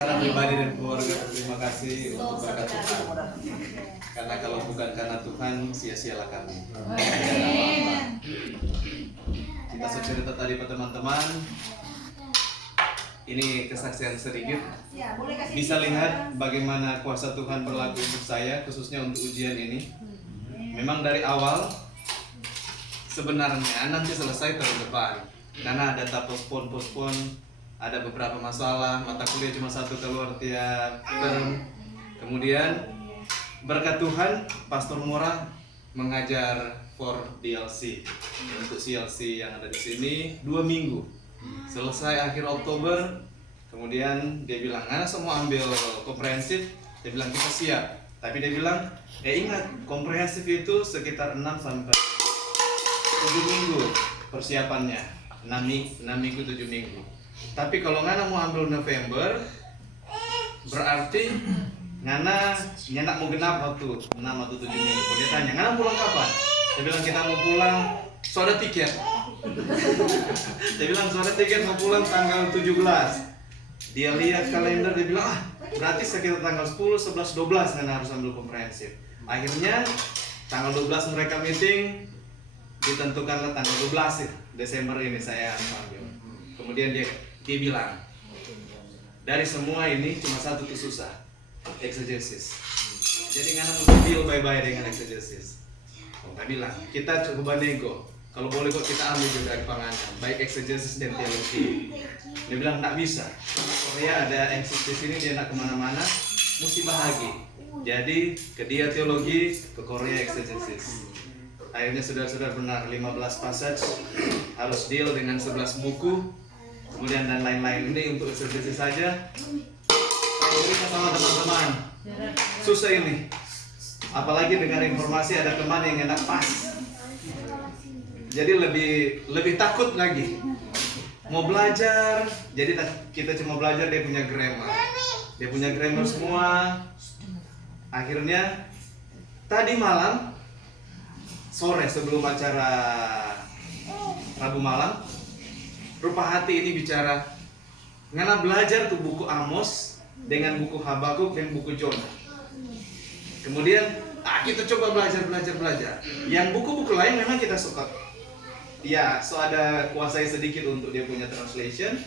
Secara pribadi dan keluarga terima kasih untuk berkat Tuhan. Karena kalau bukan karena Tuhan, sia-sialah kami. Kita cerita tadi Pak teman-teman. Ini kesaksian sedikit. Bisa lihat bagaimana kuasa Tuhan berlaku untuk saya, khususnya untuk ujian ini. Memang dari awal sebenarnya nanti selesai tahun depan, karena ada tahap pospon, ada beberapa masalah, mata kuliah cuma satu keluar tiap term. Kemudian berkat Tuhan, Pastor Mora mengajar for DLC untuk CLC yang ada di sini 2 minggu. Selesai akhir Oktober, kemudian dia bilang, "Anak semua ambil komprehensif." Dia bilang, "Kita siap." Tapi dia bilang, ingat, komprehensif itu sekitar 6 sampai 7 minggu persiapannya. 6 minggu, 7 minggu. Tapi kalau Ngana mau ambil November, berarti Ngana nyenak mau genap waktu 6 atau 7 minggu. Kalau dia tanya, "Ngana pulang kapan?" Dia bilang, "Kita mau pulang, so ada tiket." Dia bilang, "So ada tiket, mau pulang tanggal 17." Dia lihat kalender, dia bilang, berarti sekitar tanggal 10, 11, 12 Ngana harus ambil komprehensif. Akhirnya tanggal 12 mereka meeting, ditentukanlah tanggal 12 Desember ini saya ambil. Kemudian dia bilang, dari semua ini cuma satu tuh susah, exegesis. Jadi Ngana mesti deal bye-bye dengan exegesis. Dia bilang, kita coba nego, kalau boleh kok kita ambil juga panganan, baik exegesis dan teologi. Dia bilang, nggak bisa, Korea ada exegesis ini, dia nak kemana-mana, mesti bahagi. Jadi ke dia teologi, ke Korea exegesis. Akhirnya saudara-saudara benar, 15 passage harus deal dengan 11 buku, kemudian dan lain-lain. Ini untuk exegesis saja. Cerita sama teman-teman, susah ini. Apalagi dengan informasi ada teman yang enak pas. Jadi lebih takut lagi. Mau belajar, jadi kita cuma belajar dia punya grammar. Dia punya grammar semua. Akhirnya tadi malam sore sebelum acara Rabu malam, Rupa Hati ini bicara, Ngana belajar tuh buku Amos dengan buku Habakuk dan buku Jonah. Kemudian kita coba belajar. Yang buku-buku lain memang kita suka. Ya, so ada kuasai sedikit untuk dia punya translation.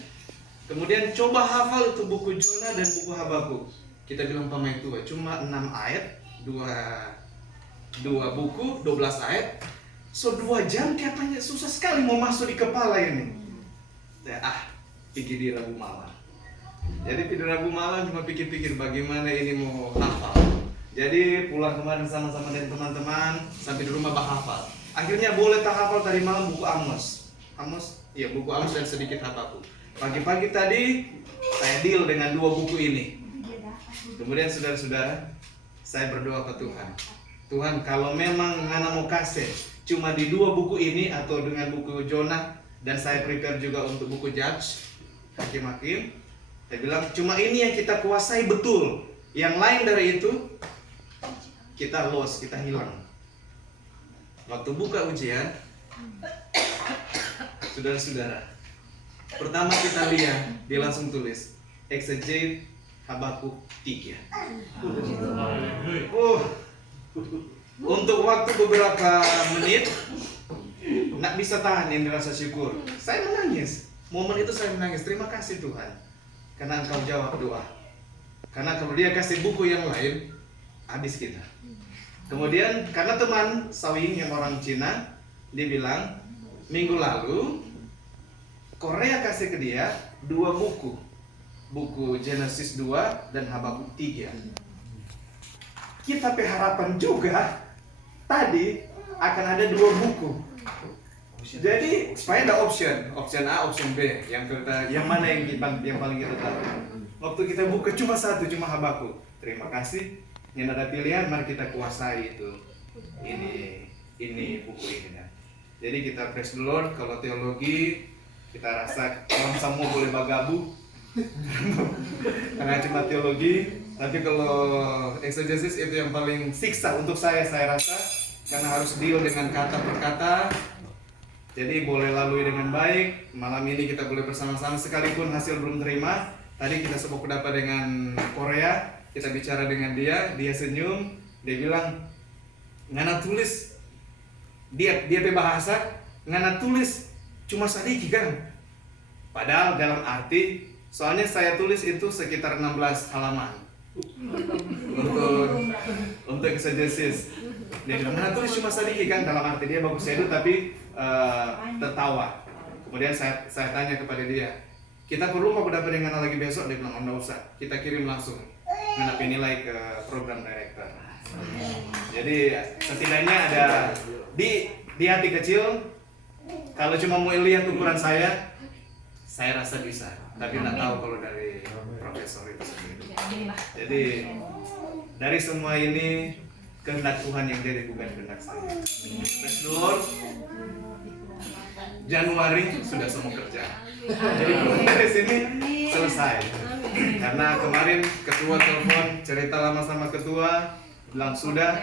Kemudian coba hafal itu buku Jonah dan buku Habakuk. Kita bilang pamai tua, cuma 6 ayat, 2 buku, 12 ayat. So 2 jam katanya susah sekali mau masuk di kepala ini. Pikir di Rabu malam. Jadi tidur Rabu malam cuma pikir-pikir bagaimana ini mau hafal. Jadi pulang kemarin sama-sama dengan teman-teman sampai di rumah hafal. Akhirnya boleh tak hafal tadi malam buku Amos, buku Amos dan sedikit Habakuk. Pagi-pagi tadi saya deal dengan 2 buku ini. Kemudian saudara-saudara, saya berdoa ke Tuhan. Tuhan, kalau memang Ngana mau kasih cuma di 2 buku ini atau dengan buku Jonah, dan saya prepare juga untuk buku Judge, Hakim-Hakim, saya bilang cuma ini yang kita kuasai betul. Yang lain dari itu kita lost, kita hilang. Waktu buka ujian, saudara-saudara, pertama kita lihat, dia langsung tulis Exegete Habakuk 3. Untuk waktu beberapa menit nggak bisa tahan yang dirasa syukur. Saya menangis. Momen itu saya menangis. Terima kasih Tuhan, karena Engkau jawab doa. Karena kalau dia kasih buku yang lain, habis kita. Kemudian karena teman Sawing yang orang Cina, dia bilang minggu lalu Korea kasih ke dia 2 buku, buku Genesis 2 dan Habakuk 3. Kita berharapan juga tadi akan ada 2 buku. Jadi supaya ada option A, option B, yang mana yang paling kita tahu. Waktu kita buka cuma 1, cuma Habakuk. Terima kasih. Yang ada pilihan, mari kita kuasai itu. Ini buku ini ya. Jadi kita praise the Lord. Kalau teologi kita rasa orang semua boleh bagabu karena cuma teologi. Tapi kalau exegesis itu yang paling siksa untuk saya rasa, karena harus deal dengan kata per kata. Jadi boleh lalui dengan baik. Malam ini kita boleh bersama-sama sekalipun hasil belum terima, tadi kita sebuah dapat dengan Korea, kita bicara dengan dia senyum, dia bilang ngana tulis dia bahasa ngana tulis cuma sedikit kan, padahal dalam arti soalnya saya tulis itu sekitar 16 halaman untuk exegesis. Dia bilang ngana tulis cuma sedikit kan, dalam arti dia bagus itu tapi tertawa. Kemudian saya tanya kepada dia, kita perlu mau dapat dengan lagi besok? Dia bilang enggak usah, kita kirim langsung ngana penilai ke program director. Jadi setidaknya ada di hati kecil, kalau cuma mau lihat ukuran saya rasa bisa, tapi nggak tahu kalau dari profesor itu sendiri. Jadi dari semua ini kehendak Tuhan yang jadi, bukan kehendak saya. Praise the Lord. Januari sudah semua kerja, jadi dari sini selesai. Karena kemarin ketua telepon cerita lama sama ketua, bilang sudah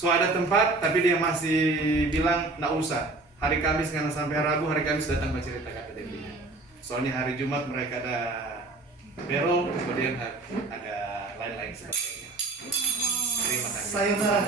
ada tempat, tapi dia masih bilang nggak usah. Hari Kamis karena sampai Rabu, hari Kamis datang bercerita kata dia. Soalnya hari Jumat mereka ada payroll, kemudian ada lain-lain sebagainya. Terima kasih. Sayonara.